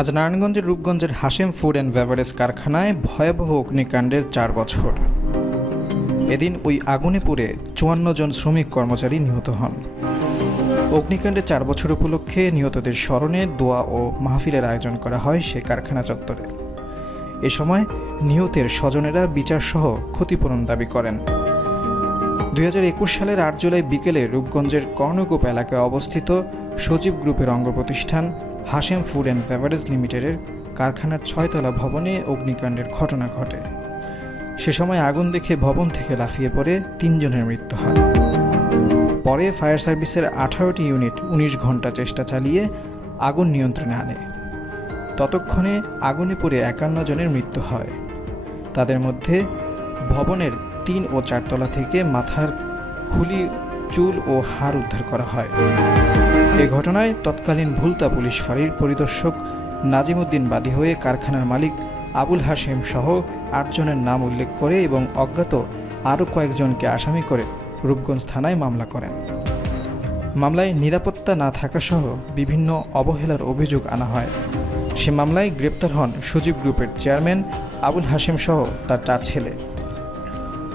আজ নারায়ণগঞ্জের রূপগঞ্জের Hashem food and beverage কারখানায় ভয়াবহ অগ্নিকাণ্ডের 4 বছর। এদিন ওই আগুনে পুড়ে 54 জন শ্রমিক কর্মচারী নিহত হন। অগ্নিকাণ্ডের 4 বছর উপলক্ষে নিহতদের স্মরণে দোয়া ও মাহফিলের আয়োজন করা হয় সে কারখানা চত্বরে। এ সময় নিহতের স্বজনেরা বিচারসহ ক্ষতিপূরণ দাবি করেন। 2021 সালের 8 জুলাই বিকেলে রূপগঞ্জের কর্ণকূপ এলাকায় অবস্থিত সজীব গ্রুপের অঙ্গ প্রতিষ্ঠান হাশেম ফুড অ্যান্ড বেভারেজ লিমিটেডের কারখানার 6তলা ভবনে অগ্নিকাণ্ডের ঘটনা ঘটে। সে সময় আগুন দেখে ভবন থেকে লাফিয়ে পড়ে 3 জনের মৃত্যু হয়। পরে ফায়ার সার্ভিসের 18টি ইউনিট 19 ঘন্টা চেষ্টা চালিয়ে আগুন নিয়ন্ত্রণে আনে। ততক্ষণে আগুনে পড়ে 51 জনের মৃত্যু হয়। তাদের মধ্যে ভবনের 3 ও 4 তলা থেকে মাথার খুলি, চুল ও হাড় উদ্ধার করা হয়। এ ঘটনায় তৎকালীন ভুলতা পুলিশ ফাঁড়ির পরিদর্শক নাজিম উদ্দিন বাদী হয়ে কারখানার মালিক আবুল হাশেম সহ 8 জনের নাম উল্লেখ করে এবং অজ্ঞাত আরও কয়েকজনকে আসামি করে রূপগঞ্জ থানায় মামলা করেন। মামলায় নিরাপত্তা না থাকাসহ বিভিন্ন অবহেলার অভিযোগ আনা হয়। সে মামলায় গ্রেপ্তার হন সজীব গ্রুপের চেয়ারম্যান আবুল হাশেম সহ তার 4 ছেলে।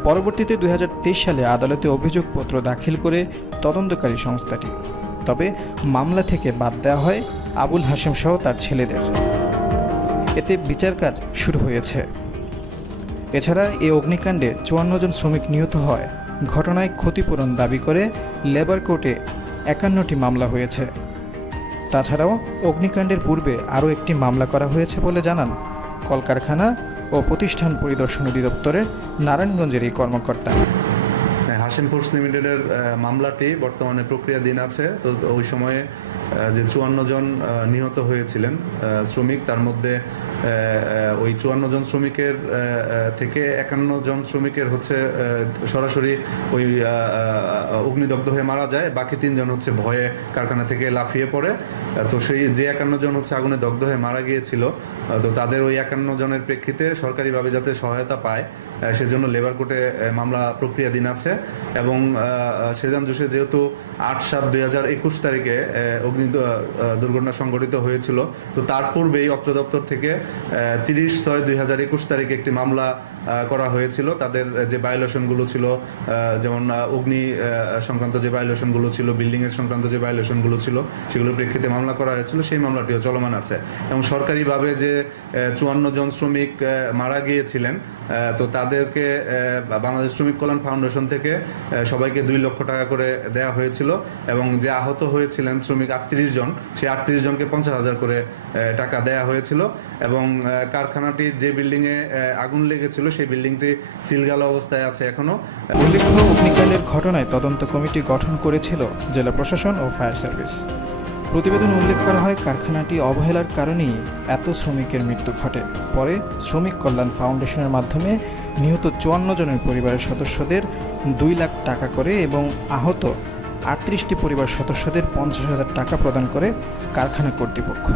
পরবর্তীতে 2023 সালে আদালতে অভিযোগপত্র দাখিল করে তদন্তকারী সংস্থাটি, তবে মামলা থেকে বাদ দেওয়া হয় আবুল হাশেম সহ তার ছেলেদের। এতে বিচার কাজ শুরু হয়েছে। এছাড়া এই অগ্নিকাণ্ডে 54 জন শ্রমিক নিহত হয়। ঘটনায় ক্ষতিপূরণ দাবি করে লেবার কোর্টে 51টি মামলা হয়েছে। তাছাড়াও অগ্নিকাণ্ডের পূর্বে আরও একটি মামলা করা হয়েছে বলে জানান কলকারখানা ও প্রতিষ্ঠান পরিদর্শন অধিদপ্তরের নারায়ণগঞ্জের এই কর্মকর্তা। হাশেম ফুডস লিমিটেডের মামলাটি বর্তমানে প্রক্রিয়াধীন আছে। তো ওই সময়ে যে 54 জন নিহত হয়েছিলেন শ্রমিক, তার মধ্যে ওই 54 জন শ্রমিকের থেকে 51 জন শ্রমিকের হচ্ছে সরাসরি ওই অগ্নিদগ্ধ হয়ে মারা যায়। বাকি 3 জন হচ্ছে ভয়ে কারখানা থেকে লাফিয়ে পড়ে। তো সেই যে 51 জন হচ্ছে আগুনে দগ্ধ হয়ে মারা গিয়েছিল, তো তাদের ওই 51 জনের প্রেক্ষিতে সরকারিভাবে যাতে সহায়তা পায় সেজন্য লেবার কোর্টে মামলা প্রক্রিয়াধীন আছে। এবং সেজান জোশে যেহেতু 8/7/2021 তারিখে অগ্নি দুর্ঘটনা সংঘটিত হয়েছিল, তো তার পূর্বেই অর্থ দপ্তর থেকে 30/6/2021 তারিখে একটি মামলা করা হয়েছিল। তাদের যে ভায়োলেশনগুলো ছিল, যেমন অগ্নি সংক্রান্ত যে ভায়োলেশনগুলো ছিল, বিল্ডিং এর সংক্রান্ত যে ভায়োলেশনগুলো ছিল, সেগুলোর প্রেক্ষিতে মামলা করা হয়েছিল। সেই মামলাটিও চলমান আছে। এবং সরকারিভাবে যে 54 জন শ্রমিক মারা গিয়েছিলেন, তো তাদেরকে বাংলাদেশ শ্রমিক কল্যাণ ফাউন্ডেশন থেকে সবাইকে 2 লক্ষ টাকা করে দেওয়া হয়েছিল। এবং যে আহত হয়েছিলেন শ্রমিক 38 জন, সেই 38 জনকে 50,000 করে টাকা দেওয়া হয়েছিল। এবং কারখানাটির যে বিল্ডিং এ আগুন লেগেছিল সেই বিল্ডিংটি সিলগালা অবস্থায় আছে এখনো। উল্লেখ্য, অগ্নিকাণ্ডের ঘটনায় তদন্ত কমিটি গঠন করেছিল জেলা প্রশাসন ও ফায়ার সার্ভিস। প্রতিবেদন উল্লেখ করা হয় কারখানাটি অবহেলার কারণেই এত শ্রমিকের মৃত্যু ঘটে। পরে শ্রমিক কল্যাণ ফাউন্ডেশনের মাধ্যমে নিহত 54 জনের পরিবারের সদস্যদের 2 লাখ টাকা করে এবং আহত 38টি পরিবার সদস্যদের 50,000 টাকা প্রদান করে কারখানা কর্তৃপক্ষ।